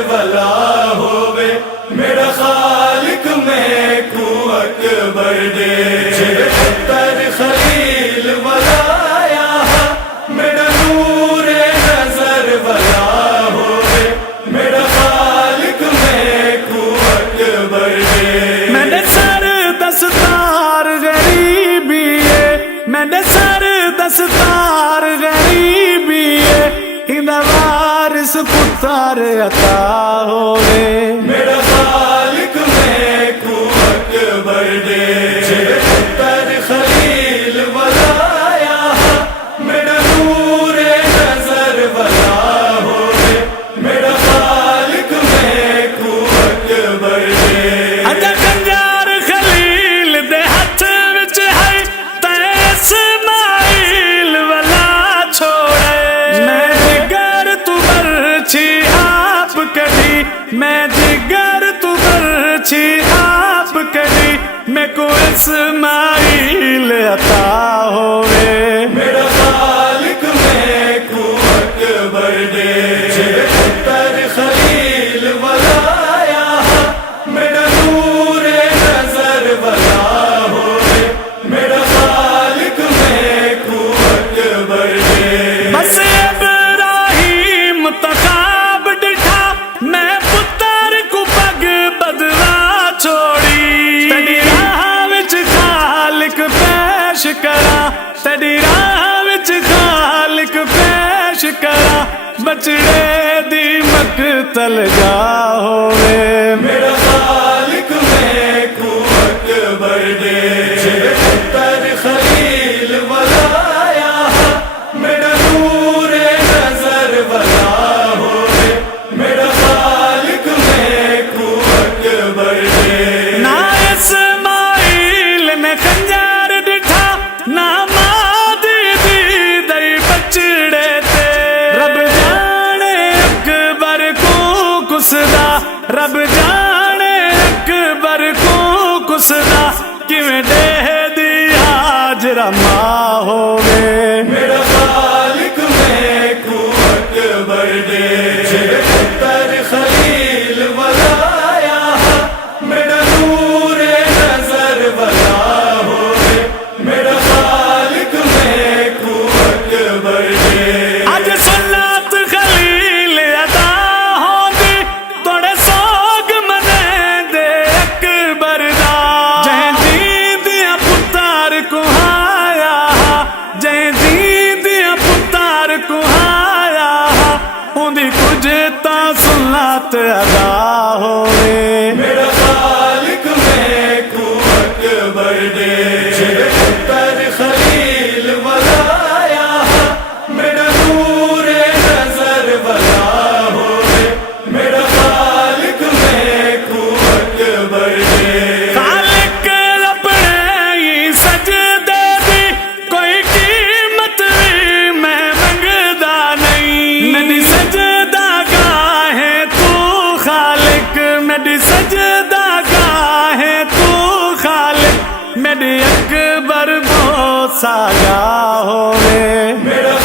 بلا ہووے میرا خالق میں کو اکبر دے پتر خلیل ولایا میرا نور نظر بلا ہووے میرا خالق میں کو اکبر دے میں نے سر دستار غریبی ہے میں نے سر دستار غریبی ہے وارث پتر عطا ہوئے میرا خالق میں کو اکبر دے پتر خلیل ولایا میرا نور نظر بلا ہوئے میرا خالق میں کو اکبر دے اجا کنجار خلیل دے ہاتھ وچ ہے تے اسماعیل ولا چھوڑے میں جگر تو برچھی آپ کری میں کو اسماعیل عطا ہوئے میرا خالق میں کو اکبر دے پتر خلیل ولایا میرا نور نظر بلا ہوئے میرا خالق میں کو اکبر دے بس ابراہیم تخاب ڈٹھا میں کرا تیری راہ وچ خالق پیش کرا بچڑے دی مقتل گاہ ہوئے میرا خالق میں کو اکبر دے پتر خلیل ولایا میرا نور نظر بلا ہوئے میرا خالق میں کو اکبر دے نہ اسماعیل نے خنجر رب جانے اکبر کو کسدا کیویں دے دی ہاجرہ ماں ہوئے میرا خالق میں کو اکبر دے پتر خلیل ولایا میرا نور نظر بلا ہوئے میرا خالق میں کو اکبر دے اج سنت خلیل ادا سنت ادا ہوئے میرا خالق میں کو اکبر دے پتر خلیل ولایا میرا نور نظر بلا ہوئے میرا خالق میں کو اکبر دے خالق اپنے ہی سجدے دی کوئی قیمت بھی میں منگدا نہیں میری سجدہ سجدہ گاہیں تو خالق میری اکبر بہت ساگا ہوئے میرا